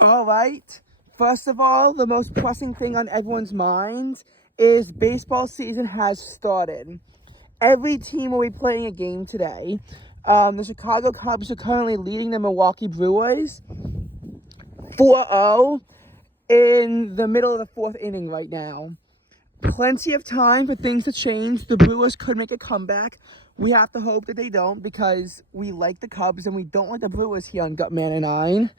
All right. First of all, the most pressing thing on everyone's minds is baseball season has started. Every team will be playing a game today. The Chicago Cubs are currently leading the Milwaukee Brewers 4-0 in the middle of the fourth inning right now. Plenty of time for things to change. The Brewers could make a comeback. We have to hope that they don't because we like the Cubs and we don't like the Brewers here on Gutman and I.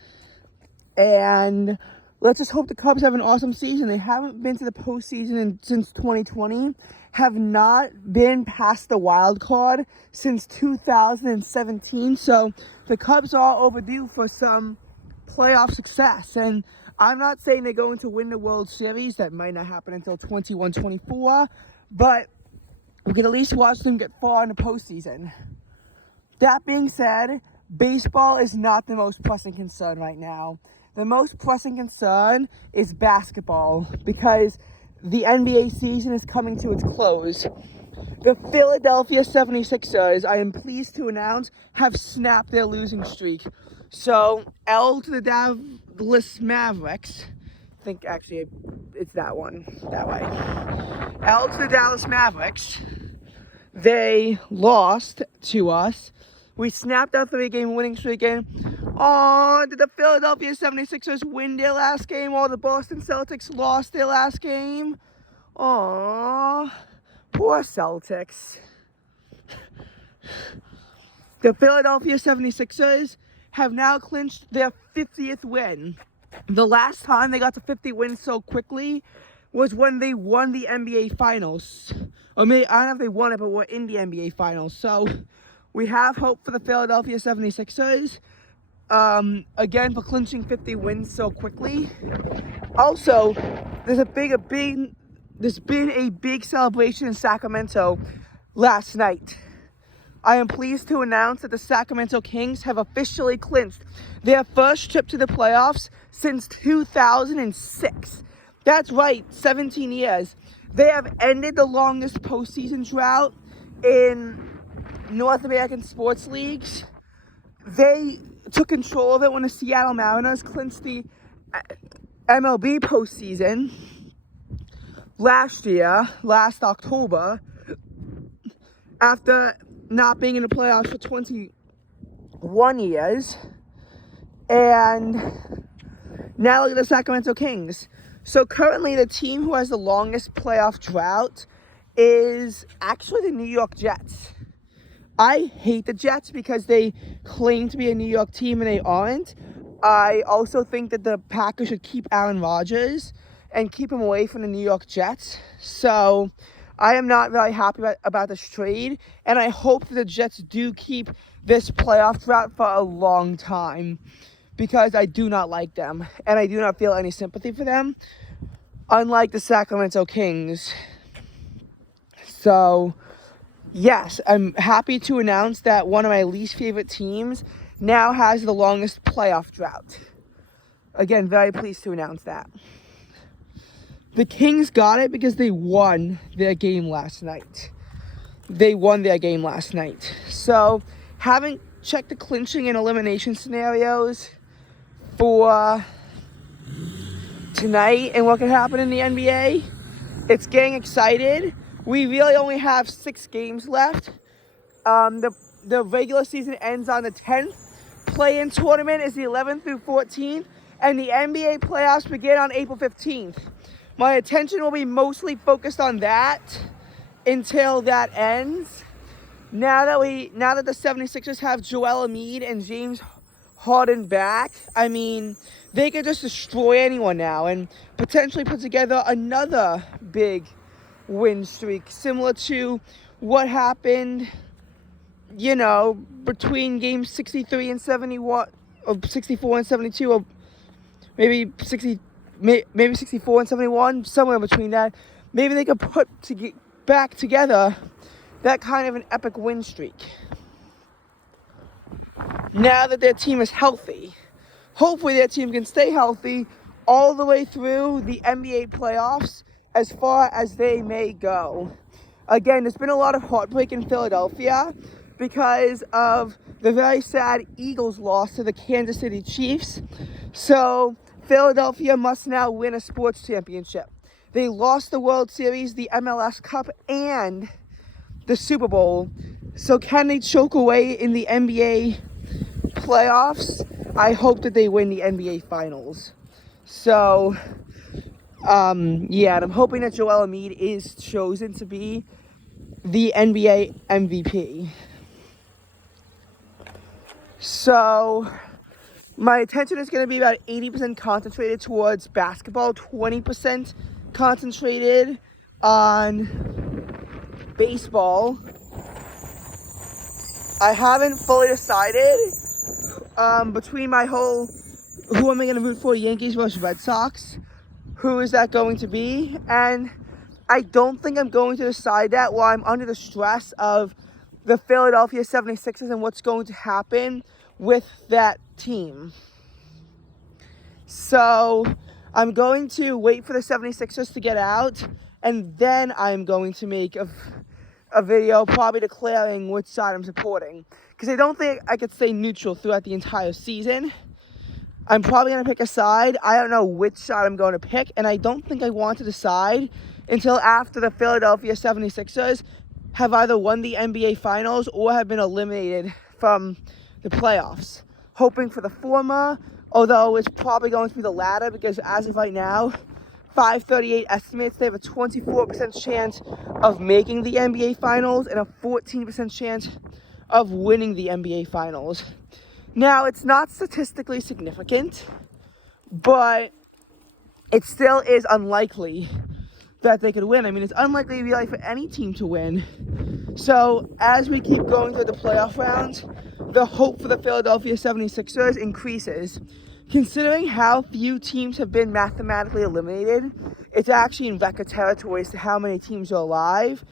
And let's just hope the Cubs have an awesome season. They haven't been to the postseason since 2020, have not been past the wild card since 2017. So the Cubs are overdue for some playoff success. And I'm not saying they're going to win the World Series. That might not happen until 21-24. But we can at least watch them get far in the postseason. That being said, baseball is not the most pressing concern right now. The most pressing concern is basketball because the NBA season is coming to its close. The Philadelphia 76ers, I am pleased to announce, have snapped their losing streak. So, L to the Dallas Mavericks. I think actually it's that one, that way. L to the Dallas Mavericks. They lost to us. We snapped our 3-game winning streak again. Oh, did the Philadelphia 76ers win their last game while the Boston Celtics lost their last game? Oh, poor Celtics. The Philadelphia 76ers have now clinched their 50th win. The last time they got to 50 wins so quickly was when they won the NBA Finals. Or maybe, I don't know if they won it, but we're in the NBA Finals. So we have hope for the Philadelphia 76ers. Again, for clinching 50 wins so quickly. Also, there's been a big celebration in Sacramento last night. I am pleased to announce that the Sacramento Kings have officially clinched their first trip to the playoffs since 2006. That's right, 17 years. They have ended the longest postseason drought in North American sports leagues. They took control of it when the Seattle Mariners clinched the MLB postseason last October, after not being in the playoffs for 21 years. And now look at the Sacramento Kings. So currently the team who has the longest playoff drought is actually the New York Jets. I hate the Jets because they claim to be a New York team and they aren't. I also think that the Packers should keep Aaron Rodgers and keep him away from the New York Jets. So I am not very happy about this trade, and I hope that the Jets do keep this playoff drought for a long time because I do not like them and I do not feel any sympathy for them, unlike the Sacramento Kings. So yes, I'm happy to announce that one of my least favorite teams now has the longest playoff drought. Again, very pleased to announce that. The Kings got it because they won their game last night. So, haven't checked the clinching and elimination scenarios for tonight and what could happen in the NBA. It's getting excited. We really only have 6 games left. The regular season ends on the 10th. Play-in tournament is the 11th through 14th. And the NBA playoffs begin on April 15th. My attention will be mostly focused on that until that ends. Now that the 76ers have Joel Embiid and James Harden back, I mean, they could just destroy anyone now and potentially put together another big win streak, similar to what happened, between games 63 and 71, or 64 and 72, or maybe 64 and 71, somewhere between that. Maybe they could put back together that kind of an epic win streak. Now that their team is healthy. Hopefully their team can stay healthy all the way through the NBA playoffs as far as they may go. Again, there's been a lot of heartbreak in Philadelphia because of the very sad Eagles loss to the Kansas City Chiefs. So Philadelphia must now win a sports championship. They lost the World Series, the MLS Cup, and the Super Bowl. So can they choke away in the NBA playoffs? I hope that they win the NBA Finals. So, yeah, and I'm hoping that Joel Embiid is chosen to be the NBA MVP. So, my attention is going to be about 80% concentrated towards basketball, 20% concentrated on baseball. I haven't fully decided between my whole who am I going to root for, Yankees versus Red Sox, who is that going to be, and I don't think I'm going to decide that while I'm under the stress of the Philadelphia 76ers and what's going to happen with that team. So I'm going to wait for the 76ers to get out, and then I'm going to make a video probably declaring which side I'm supporting. Because I don't think I could stay neutral throughout the entire season. I'm probably going to pick a side. I don't know which side I'm going to pick, and I don't think I want to decide until after the Philadelphia 76ers have either won the NBA Finals or have been eliminated from the playoffs. Hoping for the former, although it's probably going to be the latter, because as of right now, 538 estimates they have a 24% chance of making the NBA Finals and a 14% chance of winning the NBA Finals. Now, it's not statistically significant, but it still is unlikely that they could win. I mean, it's unlikely really for any team to win. So, as we keep going through the playoff rounds, the hope for the Philadelphia 76ers increases. Considering how few teams have been mathematically eliminated, it's actually in record territory as to how many teams are alive.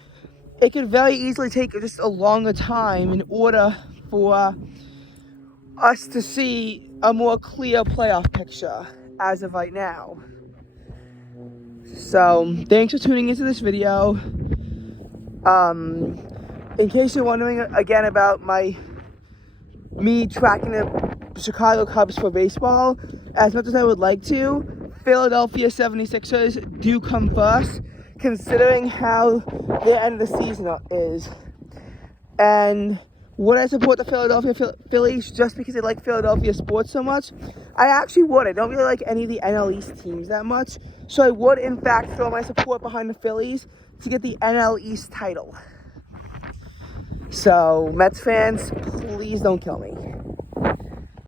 It could very easily take just a longer time in order for us to see a more clear playoff picture as of right now. So, thanks for tuning into this video. In case you're wondering again about me tracking the Chicago Cubs for baseball, as much as I would like to, Philadelphia 76ers do come first, considering how the end of the season is. And would I support the Philadelphia Phillies just because I like Philadelphia sports so much? I actually would. I don't really like any of the NL East teams that much. So I would, in fact, throw my support behind the Phillies to get the NL East title. So, Mets fans, please don't kill me.